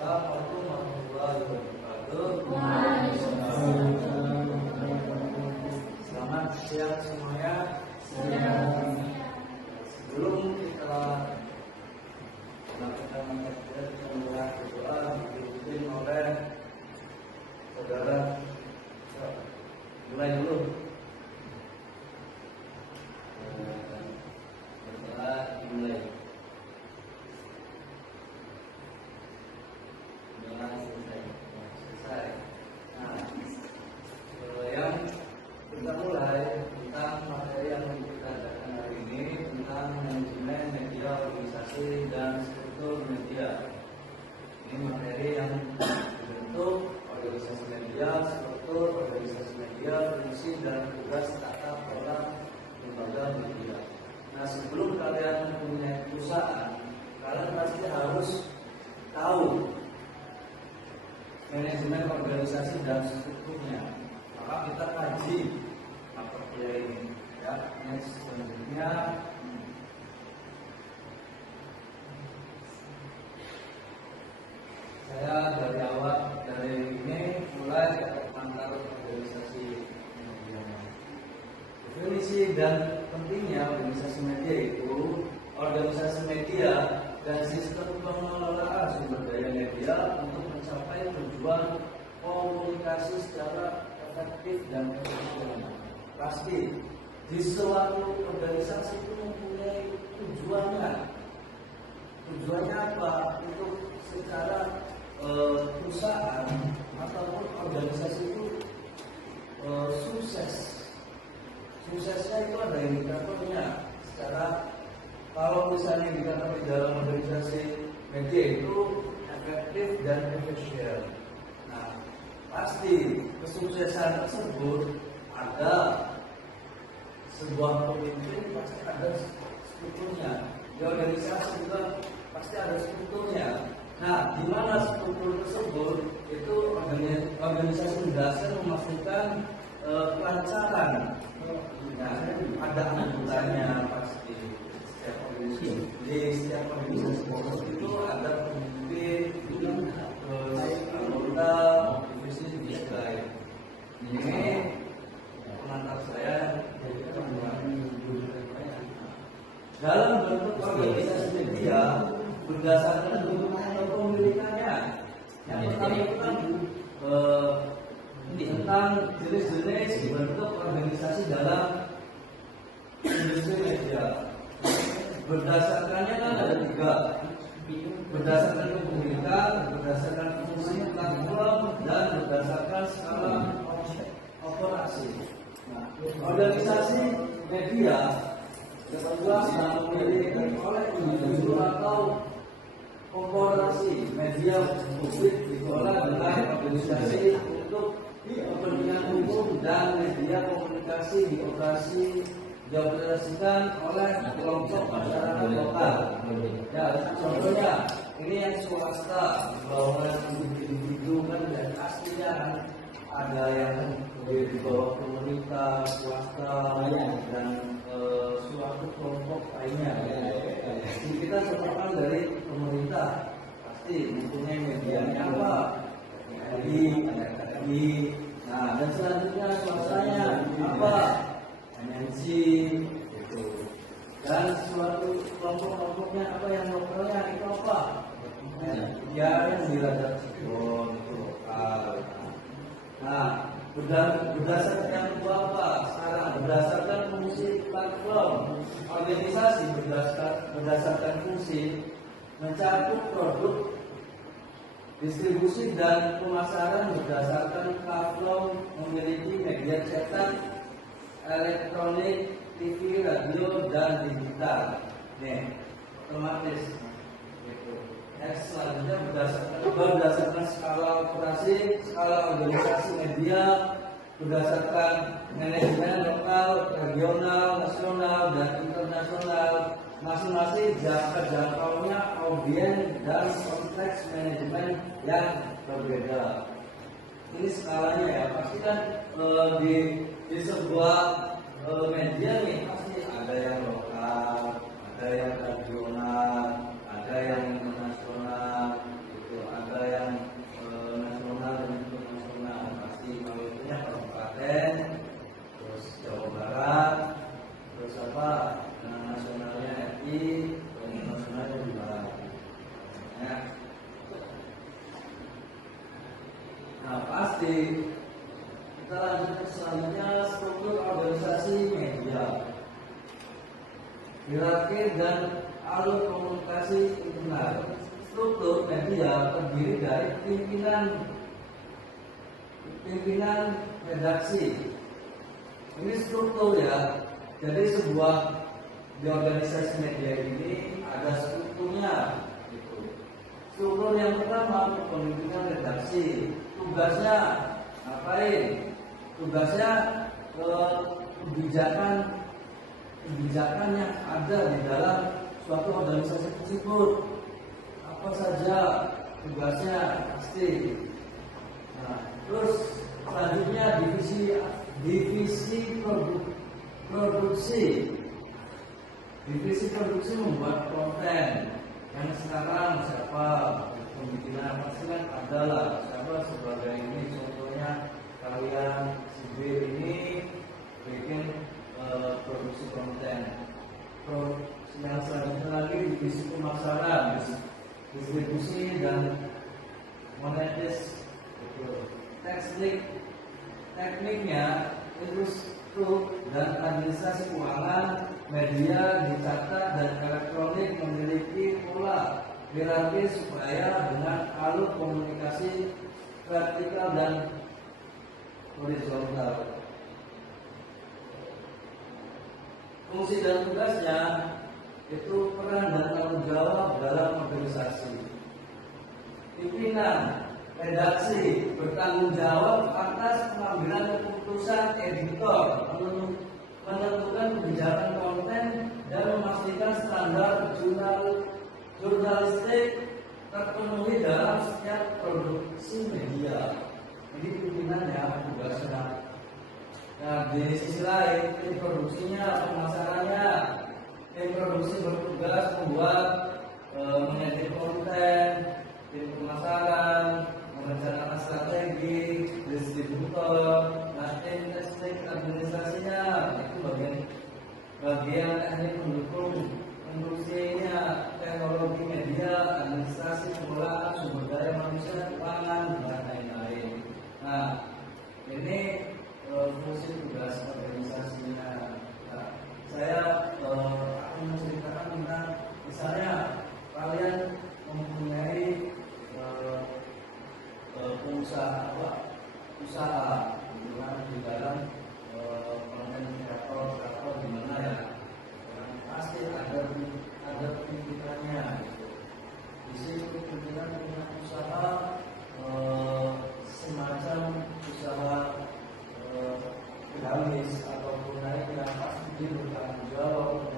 Assalamualaikum warahmatullahi wabarakatuh. Selamat siang semuanya. Sebelum kita melakukan materi pembukaan berdoa dipimpin oleh saudara. Mulai dulu. Berdoa dimulai. Selesai. Nah, yang kita mulai tentang materi yang kita adakan hari ini tentang manajemen media organisasi dan struktur media. Ini materi yang bentuk organisasi media, struktur organisasi media, fungsi dan tugas tata kelola lembaga media. Nah, sebelum kalian mempunyai perusahaan, kalian pasti harus tahu manajemen organisasi dan strukturnya. Maka kita kaji mata kuliah ini. Ya, next selanjutnya. Saya dari awal dari ini mulai antar organisasi media. Definisi dan pentingnya organisasi media itu organisasi media dan sistem pengelolaan sumber daya media untuk mencapai tujuan komunikasi secara efektif dan efisien. Pasti di suatu organisasi itu mempunyai tujuannya. Tujuannya apa? Itu secara perusahaan ataupun organisasi itu sukses. Suksesnya itu ada indikatornya. Secara kalau misalnya indikator di dalam organisasi media itu efektif dan efisien. Nah, pasti kesuksesan tersebut ada sebuah pemimpin, pasti ada strukturnya. Di organisasi juga pasti ada strukturnya. Nah, di mana struktur tersebut itu organisasi mendasar memastikan kelancaran. Nah, ada anggotanya pasti. Di setiap organisasi itu ada pemimpin, anggota, divisi lain. Ini pengantar saya dalam bentuk organisasi media berdasarkan bentuk kepemilikannya. Yang pertama itu kan tentang jenis-jenis bentuk organisasi dalam industri media. Berdasarkannya kan ada 3, berdasarkan kepemilikan, berdasarkan fungsi platform, dan berdasarkan skala operasi. Nah, organisasi media jelas memiliki oleh individu atau korporasi media publik dikelola dengan organisasi untuk kepentingan umum dan media komunikasi dioperasikan oleh kelompok masyarakat lokal. Ya, contohnya ini yang swasta, bahwa individu kan dan aslinya ada yang di bawah pemerintah, swasta, dan suatu kelompok lainnya. Jadi kita contohkan dari pemerintah pasti mempunyai medianya apa? Di nah, dan selanjutnya swastanya apa? Energi gitu. Dan suatu kelompoknya apa yang lokalnya itu apa? Ya, yang dirajak Cirebon itu lokal. Nah, berdasarkan apa? Sekarang berdasarkan fungsi platform organisasi berdasarkan fungsi mencakup produk, distribusi dan pemasaran berdasarkan platform memiliki media cetak, elektronik, TV, radio, dan digital. Nih, otomatis. Gitu. Next, selanjutnya berdasarkan skala operasi, skala organisasi media, berdasarkan manajemen lokal, regional, nasional, dan internasional. Masing-masing jangkauannya, audiens, dan konteks manajemen yang berbeda. Ini skalanya ya, pasti kan di sebuah media nih pasti ada yang lokal, ada yang regional, ada yang internasional, gitu, ada yang pasti. Kita lanjut ke selanjutnya, struktur organisasi media. Hierarki dan alur komunikasi internal. Struktur media terdiri dari pimpinan redaksi. Ini struktur ya. Jadi sebuah di organisasi media ini ada strukturnya. Gitu. Struktur yang pertama pemimpinan redaksi. Tugasnya ngapain? Tugasnya kebijakan yang ada di dalam suatu organisasi tersebut. Apa saja tugasnya pasti. Nah, terus selanjutnya divisi produksi. Divisi produksi membuat konten. Yang sekarang siapa pemimpinan pasti kan adalah siapa sebagai ini, contohnya kalian si B ini bikin produksi konten. Yang selanjutnya lagi divisi pemasaran, distribusi dan monetis. Tekniknya itu dan administrasi keuangan media dicetak dan elektronik memiliki pola hierarki supaya dengan alur komunikasi vertikal dan horizontal. Fungsi dan tugasnya itu peran dan tanggung jawab dalam organisasi. Pimpinan redaksi bertanggung jawab atas pengambilan keputusan editor, menentukan kebijakan konten dan memastikan standar jurnalistik terpenuhi dalam setiap produksi media. Ini pimpinannya tugasnya. Nah, di sisi lain, tim produksinya, pemasarannya, tim produksi bertugas membuat mengedit konten, tim pemasaran merencanakan strategi, distributor, nah tim teknik administrasinya itu bagian teknik pendukung produksinya, teknologi media, administrasi pengolahan sumber daya manusia, keuangan dan lain-lain. Nah, ini fungsi tugas organisasinya. Nah, saya akan menceritakan tentang misalnya kalian mempunyai usaha di dalam konten kreator atau gimana ya, pasti ada pimpinannya. Di sini pimpinan punya usaha semacam usaha gratis ataupun lain yang pasti bertanggung jawab